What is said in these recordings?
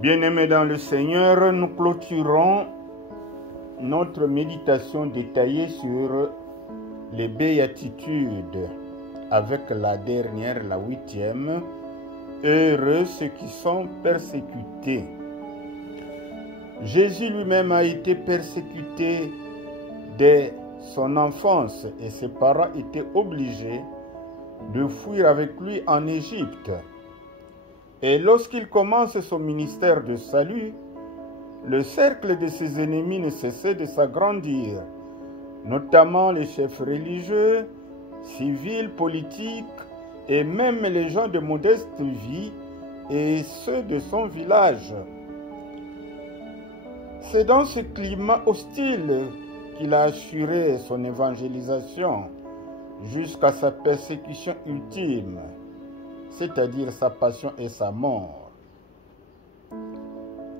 Bien-aimés dans le Seigneur, nous clôturons notre méditation détaillée sur les béatitudes avec la dernière, la 8e. Heureux ceux qui sont persécutés. Jésus lui-même a été persécuté dès son enfance et ses parents étaient obligés de fuir avec lui en Égypte. Et lorsqu'il commence son ministère de salut, le cercle de ses ennemis ne cessait de s'agrandir, notamment les chefs religieux, civils, politiques et même les gens de modeste vie et ceux de son village. C'est dans ce climat hostile qu'il a assuré son évangélisation jusqu'à sa persécution ultime, c'est-à-dire sa passion et sa mort.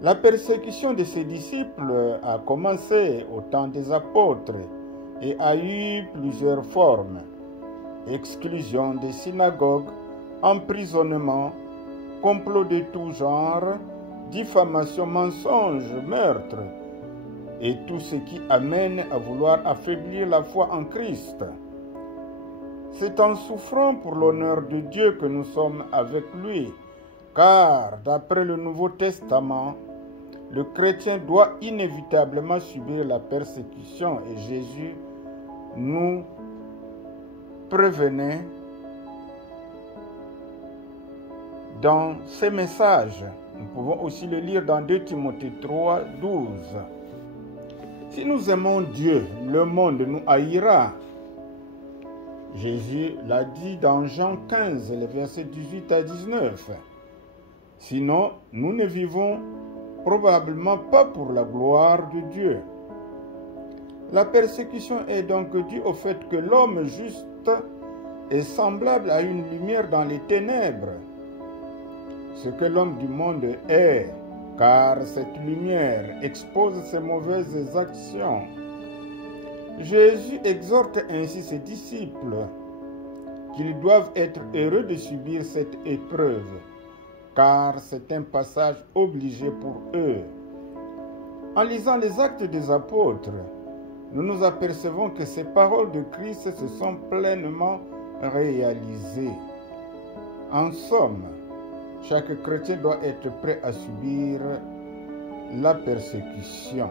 La persécution de ses disciples a commencé au temps des apôtres et a eu plusieurs formes: exclusion des synagogues, emprisonnement, complot de tout genre, diffamation, mensonge, meurtre, et tout ce qui amène à vouloir affaiblir la foi en Christ. C'est en souffrant pour l'honneur de Dieu que nous sommes avec lui, car d'après le Nouveau Testament, le chrétien doit inévitablement subir la persécution et Jésus nous prévenait dans ses messages. Nous pouvons aussi le lire dans 2 Timothée 3, 12. Si nous aimons Dieu, le monde nous haïra. Jésus l'a dit dans Jean 15, les versets 18 à 19. Sinon, nous ne vivons probablement pas pour la gloire de Dieu. La persécution est donc due au fait que l'homme juste est semblable à une lumière dans les ténèbres. Ce que l'homme du monde est, car cette lumière expose ses mauvaises actions. Jésus exhorte ainsi ses disciples qu'ils doivent être heureux de subir cette épreuve, car c'est un passage obligé pour eux. En lisant les Actes des Apôtres, nous nous apercevons que ces paroles de Christ se sont pleinement réalisées. En somme, chaque chrétien doit être prêt à subir la persécution.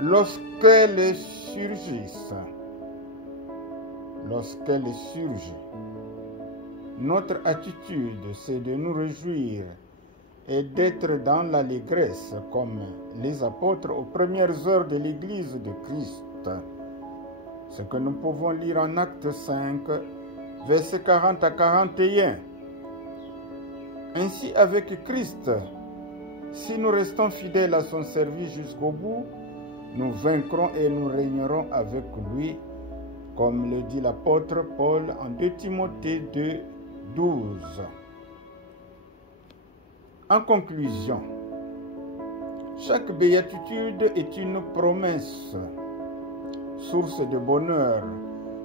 Lorsqu'elle surgit, notre attitude, c'est de nous réjouir et d'être dans l'allégresse comme les apôtres aux premières heures de l'Église de Christ. Ce que nous pouvons lire en Actes 5, versets 40 à 41. Ainsi, avec Christ, si nous restons fidèles à son service jusqu'au bout, nous vaincrons et nous régnerons avec lui, comme le dit l'apôtre Paul en 2 Timothée 2, 12. En conclusion, chaque béatitude est une promesse, source de bonheur,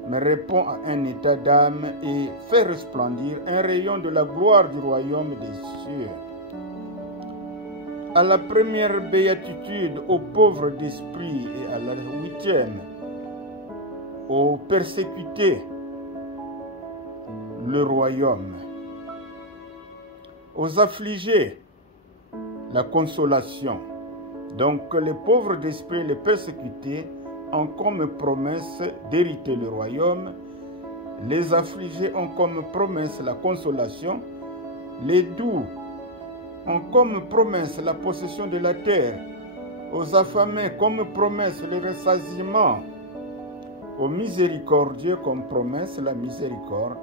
mais répond à un état d'âme et fait resplendir un rayon de la gloire du royaume des cieux. À la première béatitude, aux pauvres d'esprit, et à la 8e, aux persécutés, le royaume. Aux affligés, la consolation. Donc les pauvres d'esprit et les persécutés ont comme promesse d'hériter le royaume. Les affligés ont comme promesse la consolation. Les doux ont comme promesse la possession de la terre. Aux affamés comme promesse le rassasiement. Aux miséricordieux comme promesse la miséricorde.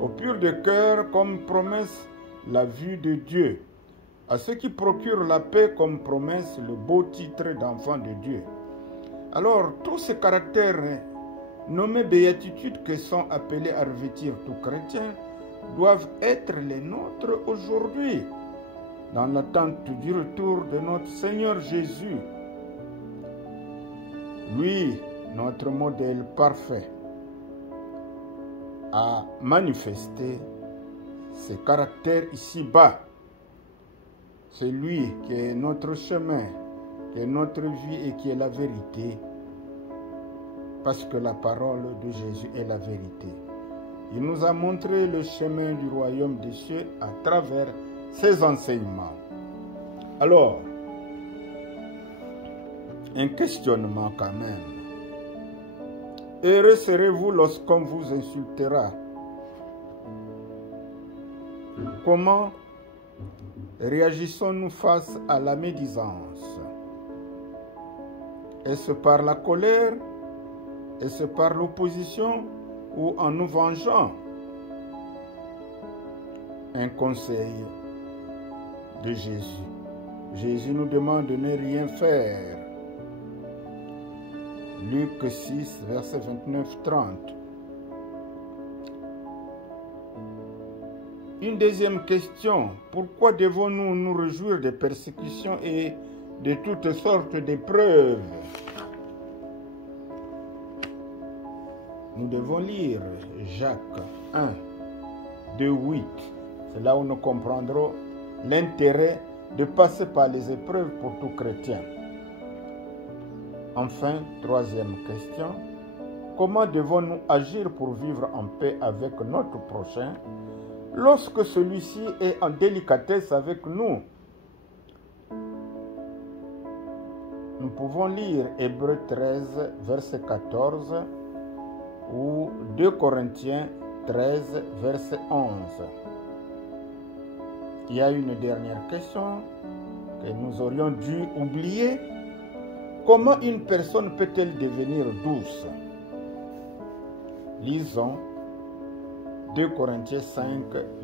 Aux purs de cœur comme promesse la vue de Dieu. À ceux qui procurent la paix comme promesse le beau titre d'enfant de Dieu. Alors, tous ces caractères nommés béatitudes que sont appelés à revêtir tout chrétien doivent être les nôtres aujourd'hui, dans l'attente du retour de notre Seigneur Jésus. Lui, notre modèle parfait, a manifesté ses caractères ici-bas C'est lui qui est notre chemin, qui est notre vie et qui est la vérité. Parce que la parole de Jésus est la vérité. Il nous a montré le chemin du royaume des cieux à travers ses enseignements. Alors, un questionnement quand même. Heureux serez-vous lorsqu'on vous insultera. Comment réagissons-nous face à la médisance? Est-ce par la colère? Est-ce par l'opposition ou en nous vengeant? Un conseil de Jésus. Jésus nous demande de ne rien faire. Luc 6, verset 29-30. Une deuxième question. Pourquoi devons-nous nous réjouir des persécutions et de toutes sortes d'épreuves? Nous devons lire Jacques 1, 2, 8. C'est là où nous comprendrons l'intérêt de passer par les épreuves pour tout chrétien. Enfin, troisième question. Comment devons-nous agir pour vivre en paix avec notre prochain lorsque celui-ci est en délicatesse avec nous? Nous pouvons lire Hébreux 13, verset 14 ou 2 Corinthiens 13, verset 11. Il y a une dernière question que nous aurions dû oublier. Comment une personne peut-elle devenir douce? Lisons 2 Corinthiens 5,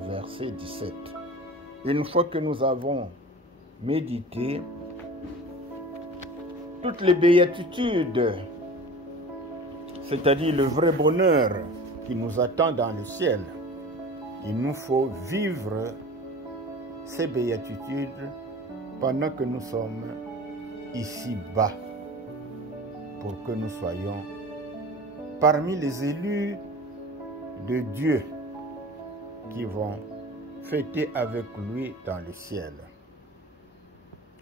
verset 17. Une fois que nous avons médité toutes les béatitudes, c'est-à-dire le vrai bonheur qui nous attend dans le ciel, il nous faut vivre ces béatitudes pendant que nous sommes ici-bas, pour que nous soyons parmi les élus de Dieu qui vont fêter avec lui dans le ciel.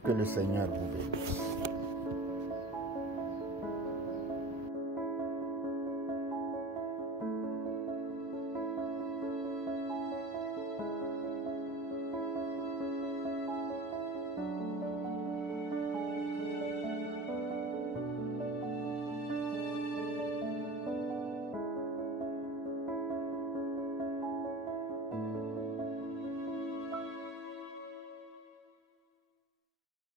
Que le Seigneur vous bénisse.